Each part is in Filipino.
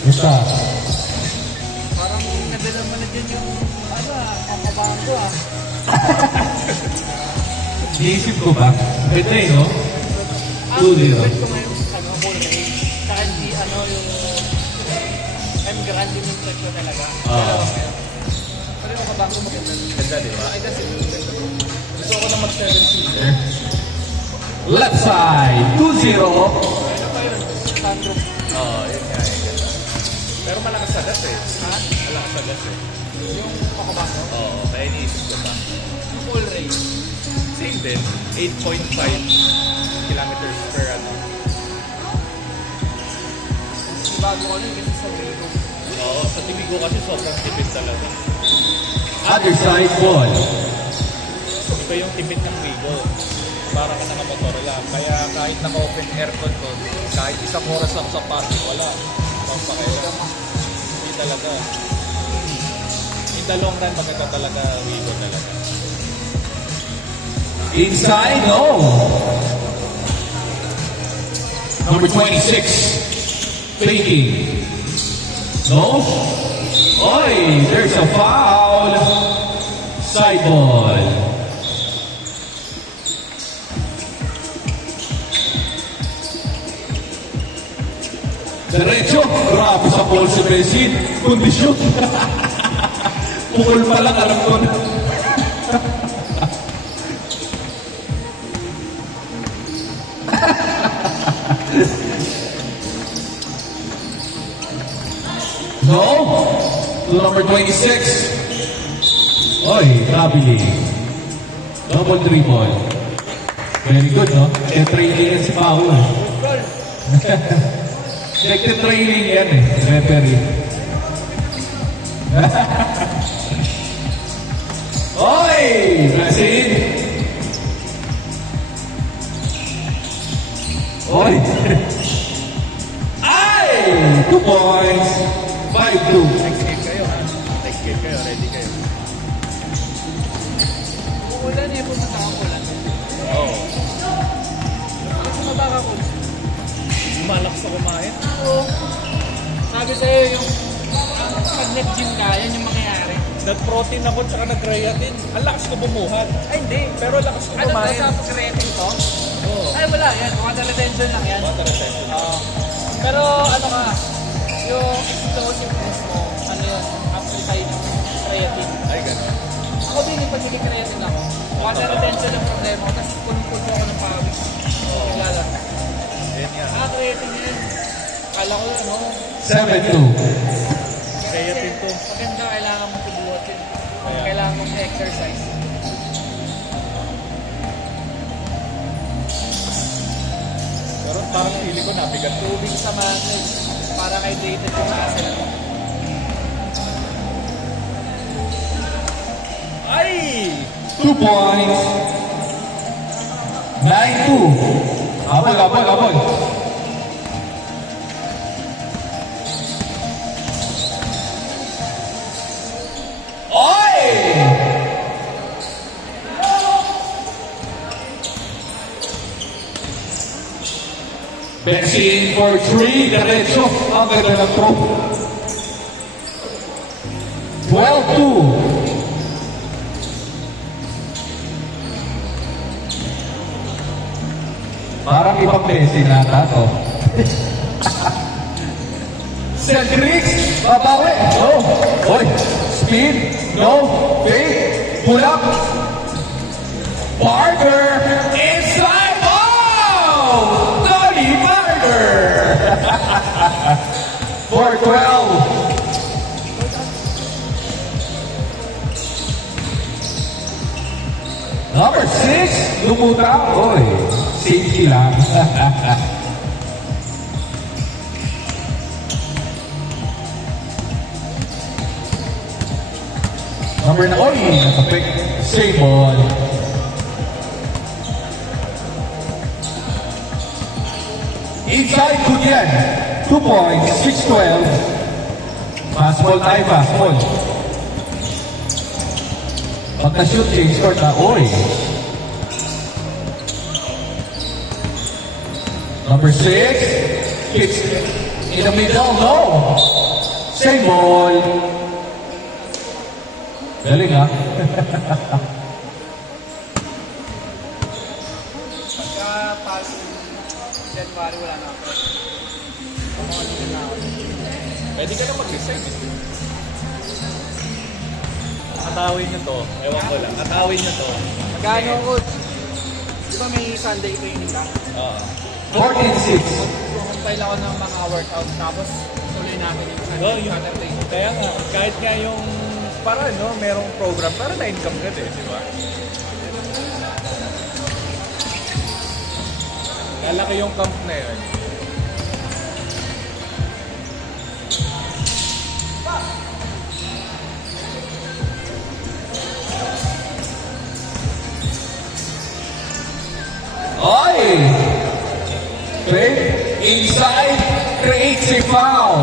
Basta. Parang nabilang mo na dyan yung, kakabahan ko Naisip ko ba? Pwede eh, no? 2-0. Pwede ko ngayon, whole range. Saka hindi, yung M-Grand yung section talaga. Pero yung kabahan ko maganda. Ganda, di ba? Ay, kasi gusto ko na mag-7-seater. Left side, 2-0. Ano pa yun? Sunroof. Oo, yun nga, yun ganda. Pero malakas sa gas eh. Ha? Malakas sa gas eh. Yung kabahan ko? Oo, kaya iniisip ko pa. Yung full range. Same din, 8.5 kilometers per ano. Bago ko nun kasi sa Wigo. Oo, sa Tibigo kasi sobrang tipid talaga. Other side, ball. Iba yung tipid ng Wigo. Para ka nakamotor lang. Kaya kahit naka-open aircon ko, kahit isang oras ako sa parking, wala. Pang pakialam. Hindi talaga. In the long run, maganda talaga Wigo talaga. Inside, no. Number 26, faking. No. Oy, there's a foul. Side ball. Diretso. Grabe sa ball si Besin. Kondisyon. Pukul pa lang, alam ko na. No. To number 26. Oy, traveling. Double dribble. Very good, no? Training yan si Paul. Training yan eh. Referee. Oy! Brasil! Oy! Ay! 2 points. 5-2. Next game kayo ha. Next game kayo. Ready kayo. Ulan eh, pumunta ako ulan. Oo. Ano mabaka ko? Malakas na kumain. Oo. Sabi sa'yo yung pag nag-gym ka, yan yung mangyayari. Nag-protein ako tsaka nag-creatine. Ang lakas ko bumuhat. Ay, hindi. Pero lakas ko Ano kumain. ba sa pag-creatine to? Oo. Ay, wala. Yan. Water retention lang yan. Water retention. Pero ano ka, yung explosiveness mo, ano yun, amplify ng creatine. Ay, ganun. Ako din, pag nag-creatine ako, water retention ang problema ko, tapos punong-puno ako ng pawis. Naglalaro. Yan nga. Creatine yun. Kala ko yun, no? 7-2. Creatine to. Maganda, kailangan mo tubuhat yun. Kailangan mong exercise. Pero parang feeling ko nabigat. Tubig sa muscles, para hydrated yung muscle mo. Ay! 2 points. 9-2. Abol. Oy! Bexin for 3. Diretso. Ang ganda ng throw. 12-2. Parang ibang besin nata to. Cedric, babawi. No. Oy, speed. No. Fake. Pull up. Barker. Inside. Oh! Tony Barker. For 12. Number 6, lumuta. Oy, safety lang. Number 9, oy, nakapik. Save ball. Inside, good yan. 2 points, 6-12. Fastball tayo, fastball. Pagka-shoot, change court na, oy. Number 6, hits in the middle, no. Same ball. Galing ha? Pagka past January, wala na ako. Pamakalit na ako. Pwede ka na mag-resign. Atawin nyo to. Ewan ko lang. Atawin nyo to. Magkano ko? Di ba may Sunday training lang? Oo. 14-6. Compile ako ng mga workouts tapos tuloy natin yung Oh, Sunday, yung, Saturday. kaya nga, kahit nga yung para no, merong program para na-income ka din, di ba? Lalaki yung camp na yun. Oy! Fake inside creates a foul.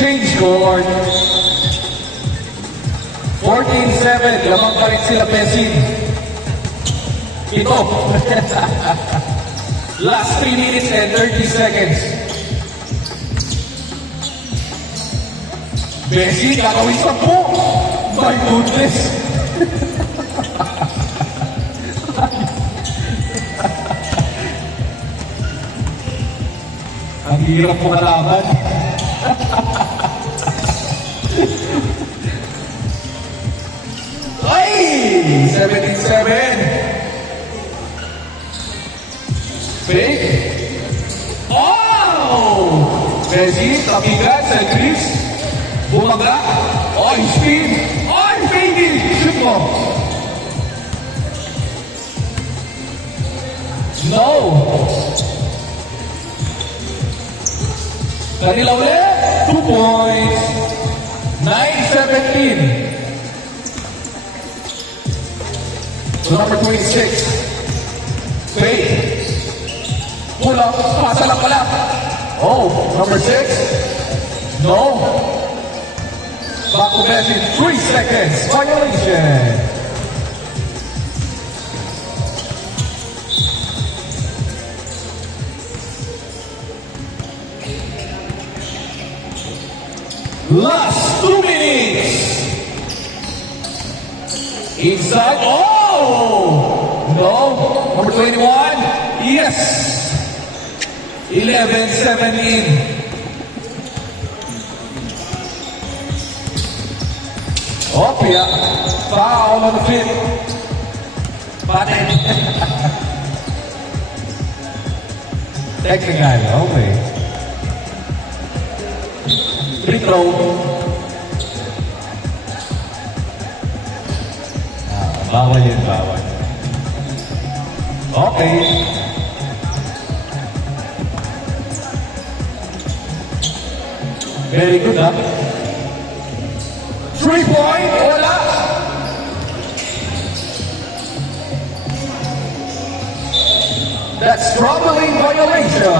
Change court. 14-7. Lamang pa rin sila Pesin. Ito. Last 3 minutes and 30 seconds. Pesin, gagawin 10. My goodness. Ang hirap mo kalaban. Ay! 77. Fake. Oh! Messi, kapigat sa Chris. Bumaga. Oy, spin. Oy, fading. Shoot mo. No. Kanila ulit. 2 points. 9-17. To number 26. Fake. Pull up. Pasa lang pala. Oh, number 6. No. Back to Messi. 3 seconds. Violation. Last 2 minutes. Inside. Oh! No. Number 21. Yes. 11-17. Oh, yeah. Foul on the fifth. Panin. Technical. Okay. Free throw. Bawal yun, bawal. Okay. Very good, ha? 3-point, wala. That's troubling violation.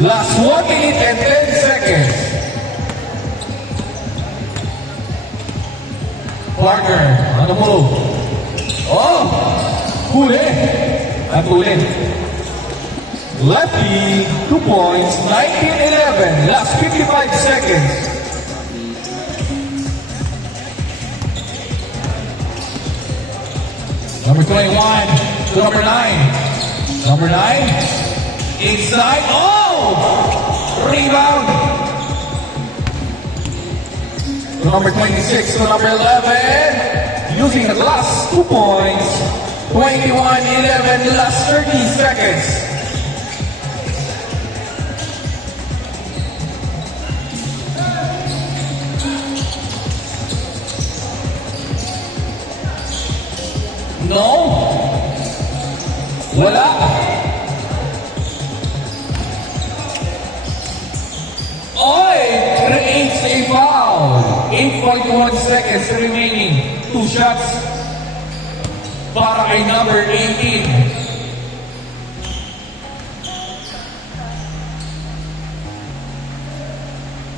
Last 1 minute and 10 seconds. Parker on the move. Oh! Huli! At huli. Lefty, 2 points, 19-11. Last 55 seconds. Number 21 to number 9. Number 9. Inside. Oh! Rebound. To number 26 to number 11. Using the last 2 points. 21-11. Last 30 seconds. No. Wala. Oy! Creates a foul. 8.1 seconds remaining. 2 shots para kay number 18.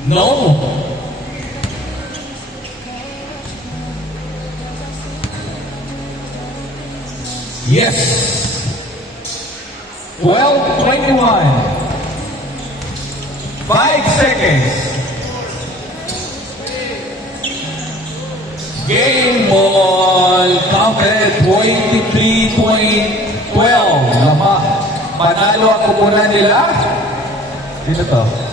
No. Yes. 12-21. 5 seconds. Game ball counted 23-12. Panalo ang kupunan nila. Sino to?